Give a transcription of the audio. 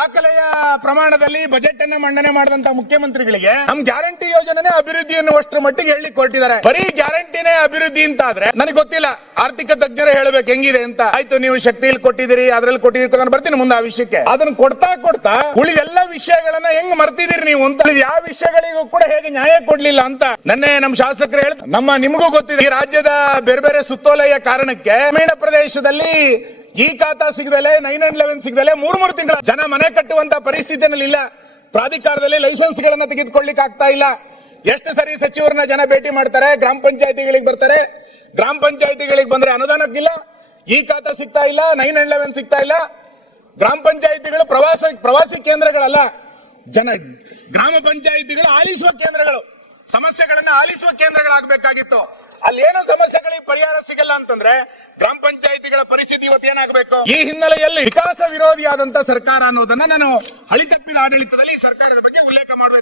ದಾಖಲೆಯ ಪ್ರಮಾಣದಲ್ಲಿ ಬಜೆಟ್ ಅನ್ನ ಮಂಡನೆ ಮಾಡಿದಂತ ಮುಖ್ಯಮಂತ್ರಿಗಳಿಗೆ ನಮ್ ಗ್ಯಾರಂಟಿ ಯೋಜನೆ ಅಭಿವೃದ್ಧಿ ಎನ್ನುವಷ್ಟರ ಮಟ್ಟಿಗೆ ಹೇಳಿ ಕೊಟ್ಟಿದ್ದಾರೆ. ಬರೀ ಗ್ಯಾರಂಟಿನೇ ಅಭಿವೃದ್ಧಿ ಅಂತ ಆದ್ರೆ ನನಗೆ ಗೊತ್ತಿಲ್ಲ, ಆರ್ಥಿಕ ತಜ್ಞರೇ ಹೇಳಬೇಕು ಹೆಂಗಿದೆ ಅಂತ. ಆಯ್ತು, ನೀವು ಶಕ್ತಿಯಲ್ಲಿ ಕೊಟ್ಟಿದ್ದೀರಿ, ಅದ್ರಲ್ಲಿ ಕೊಟ್ಟಿದ್ದೀರಿ, ತಗೊಂಡು ಬರ್ತೀನಿ ಮುಂದೆ ಆ ವಿಷಯಕ್ಕೆ. ಅದನ್ನ ಕೊಡ್ತಾ ಉಳಿದೆಲ್ಲ ವಿಷಯಗಳನ್ನ ಹೆಂಗ್ ಮರ್ತಿದ್ದೀರಿ ನೀವು ಅಂತ, ಯಾವ ವಿಷಯಗಳಿಗೂ ಕೂಡ ಹೇಗೆ ನ್ಯಾಯ ಕೊಡ್ಲಿಲ್ಲ ಅಂತ ನನ್ನೆ ನಮ್ಮ ಶಾಸಕರು ಹೇಳ್ತಾರೆ. ನಿಮಗೂ ಗೊತ್ತಿದೆ, ಈ ರಾಜ್ಯದ ಬೇರೆ ಬೇರೆ ಸುತ್ತೋಲೆಯ ಕಾರಣಕ್ಕೆ ಗ್ರಾಮೀಣ ಪ್ರದೇಶದಲ್ಲಿ ಈ ಖಾತಾ ಸಿಗದಲೆ 911 ಸಿಗದಲೆ 3 ತಿಂಗಳ ಜನ ಮನೆ ಕಟ್ಟುವಂತ ಪರಿಸ್ಥಿತಿನಲ್ಲಿ ಇಲ್ಲ. ಪ್ರಾಧಿಕಾರದಲ್ಲಿ ಲೈಸೆನ್ಸ್ ಗಳನ್ನ ತೆಗೆದುಕೊಳ್ಳಿಕ್ಕೆ ಆಗ್ತಾ ಇಲ್ಲ. ಎಷ್ಟು ಸರಿ ಸಚಿವರನ್ನ ಜನ ಭೇಟಿ ಮಾಡ್ತಾರೆ, ಗ್ರಾಮ ಪಂಚಾಯತಿಗಳಿಗೆ ಬರ್ತಾರೆ, ಗ್ರಾಮ ಪಂಚಾಯತಿಗಳಿಗೆ ಬಂದ್ರೆ ಅನುದಾನಕ್ಕಿಲ್ಲ, ಈ ಖಾತಾ ಸಿಗ್ತಾ ಇಲ್ಲ, 911 ಸಿಗ್ತಾ ಇಲ್ಲ. ಗ್ರಾಮ ಪಂಚಾಯತಿಗಳು ಪ್ರವಾಸಿ ಕೇಂದ್ರಗಳಲ್ಲ, ಗ್ರಾಮ ಪಂಚಾಯತಿಗಳು ಆಲಿಸುವ ಕೇಂದ್ರಗಳು, ಸಮಸ್ಯೆಗಳನ್ನ ಆಲಿಸುವ ಕೇಂದ್ರಗಳಾಗಬೇಕಾಗಿತ್ತು. ಅಲ್ಲಿ ಏನೋ ಸಮಸ್ಯೆಗಳಿಗೆ ಪರಿಹಾರ ಸಿಗಲ್ಲ ಅಂತಂದ್ರೆ ಗ್ರಾಮ ಪಂಚಾಯತಿಗಳ ಪರಿಸ್ಥಿತಿ ಇವತ್ತು ಏನಾಗಬೇಕು? ಈ ಹಿನ್ನೆಲೆಯಲ್ಲಿ ವಿಕಾಸ ವಿರೋಧಿಯಾದಂತ ಸರ್ಕಾರ ಅನ್ನೋದನ್ನ ನಾನು ಹಳಿ ತಪ್ಪಿದ ಆಡಳಿತದಲ್ಲಿ ಈ ಸರ್ಕಾರದ ಬಗ್ಗೆ ಉಲ್ಲೇಖ ಮಾಡಬೇಕು.